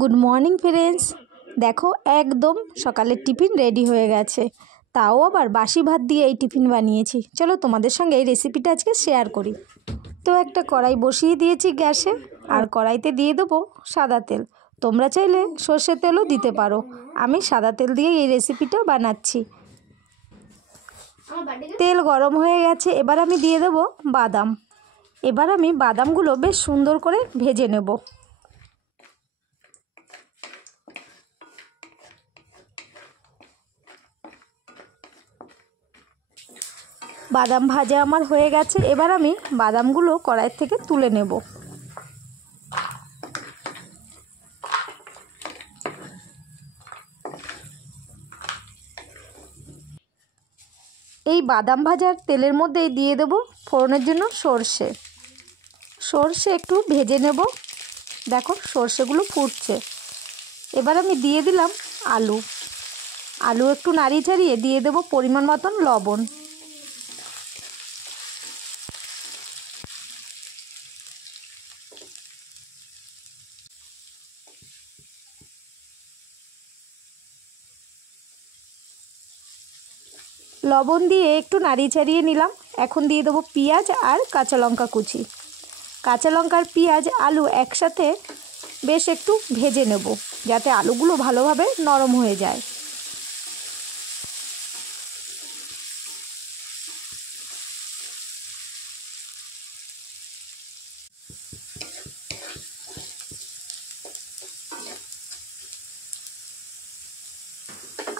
Good morning friends. দেখো একদম সকালের টিফিন রেডি হয়ে গেছে, তাও আবার বাসি ভাত দিয়ে এই টিফিন বানিয়েছি। চলো তোমাদের সঙ্গে এই রেসিপিটা আজকে শেয়ার করি। তো একটা কড়াই বসিয়ে দিয়েছি গ্যাসে, আর কড়াইতে দিয়ে দেবো সাদা তেল। তোমরা চাইলে সর্ষের তেলও দিতে পারো, আমি সাদা তেল দিয়ে এই রেসিপিটা বানাচ্ছি। তেল গরম হয়ে গেছে, এবার আমি দিয়ে দেবো বাদাম। এবার আমি বাদামগুলো বেশ সুন্দর করে ভেজে নেব। বাদাম ভাজা আমার হয়ে গেছে, এবার আমি বাদামগুলো কড়াই থেকে তুলে নেব। এই বাদাম ভাজার তেলের মধ্যেই দিয়ে দেব ফোড়নের জন্য সর্ষে। সর্ষে একটু ভেজে নেব। দেখো সর্ষেগুলো ফুটছে। এবার আমি দিয়ে দিলাম আলু। আলু একটু নাড়িয়ে চাড়িয়ে দিয়ে দেব পরিমাণ মতন লবণ। লবণ দিয়ে একটু নাড়িয়ে চাড়িয়ে নিলাম। এখন দিয়ে দেবো পেঁয়াজ আর কাঁচা লঙ্কা কুচি। কাঁচা লঙ্কার পেঁয়াজ আলু একসাথে বেশ একটু ভেজে নেব, যাতে আলুগুলো ভালোভাবে নরম হয়ে যায়।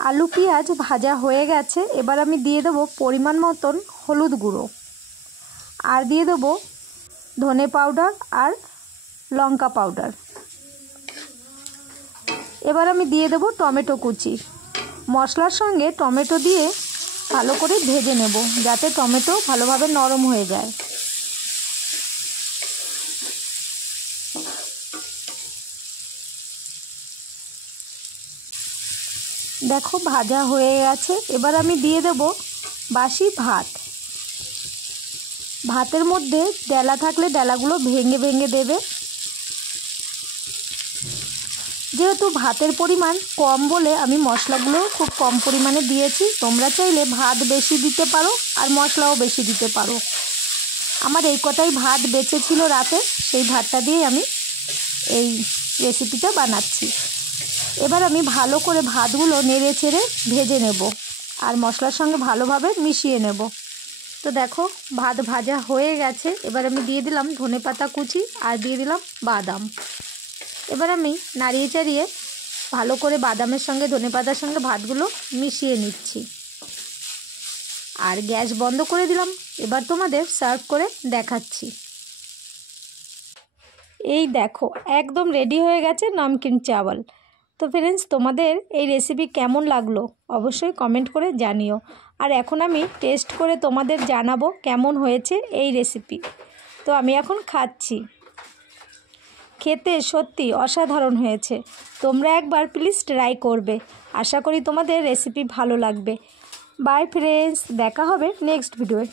আলু পেঁয়াজ ভাজা হয়ে গেছে, এবার আমি দিয়ে দেবো পরিমাণ মতন হলুদ গুঁড়ো, আর দিয়ে দেবো ধনে পাউডার আর লঙ্কা পাউডার। এবার আমি দিয়ে দেবো টমেটো কুচি। মশলার সঙ্গে টমেটো দিয়ে ভালো করে ভেজে নেব, যাতে টমেটো ভালোভাবে নরম হয়ে যায়। দেখো ভাজা হয়ে গেছে, এবার আমি দিয়ে দেব বাসি ভাত। ভাতের মধ্যে ডেলা থাকলে ডেলাগুলো ভেঙে ভেঙে দেবে। যেহেতু ভাতের পরিমাণ কম বলে আমি মশলাগুলো খুব কম পরিমাণে দিয়েছি। তোমরা চাইলে ভাত বেশি দিতে পারো আর মশলাও বেশি দিতে পারো। আমার এই কটাই ভাত বেঁচে ছিল রাতে, সেই ভাতটা দিয়েই আমি এই রেসিপিটা বানাচ্ছি। এবার আমি ভালো করে ভাতগুলো নেড়ে চেড়ে ভেজে নেব আর মশলার সঙ্গে ভালোভাবে মিশিয়ে নেব। তো দেখো ভাত ভাজা হয়ে গেছে, এবার আমি দিয়ে দিলাম ধনেপাতা কুচি আর দিয়ে দিলাম বাদাম। এবার আমি নাড়িয়ে চাড়িয়ে ভালো করে বাদামের সঙ্গে ধনেপাতার সঙ্গে ভাতগুলো মিশিয়ে নিচ্ছি, আর গ্যাস বন্ধ করে দিলাম। এবার তোমাদের সার্ভ করে দেখাচ্ছি। এই দেখো একদম রেডি হয়ে গেছে নমকিন চাওয়াল। তো ফ্রেন্ডস, তোমাদের এই রেসিপি কেমন লাগলো অবশ্যই কমেন্ট করে জানিও। আর এখন আমি টেস্ট করে তোমাদের জানাবো কেমন হয়েছে এই রেসিপি। তো আমি এখন খাচ্ছি। খেতে সত্যি অসাধারণ হয়েছে। তোমরা একবার প্লিজ ট্রাই করবে। আশা করি তোমাদের রেসিপি ভালো লাগবে। বাই ফ্রেন্ডস, দেখা হবে নেক্সট ভিডিওয়ে।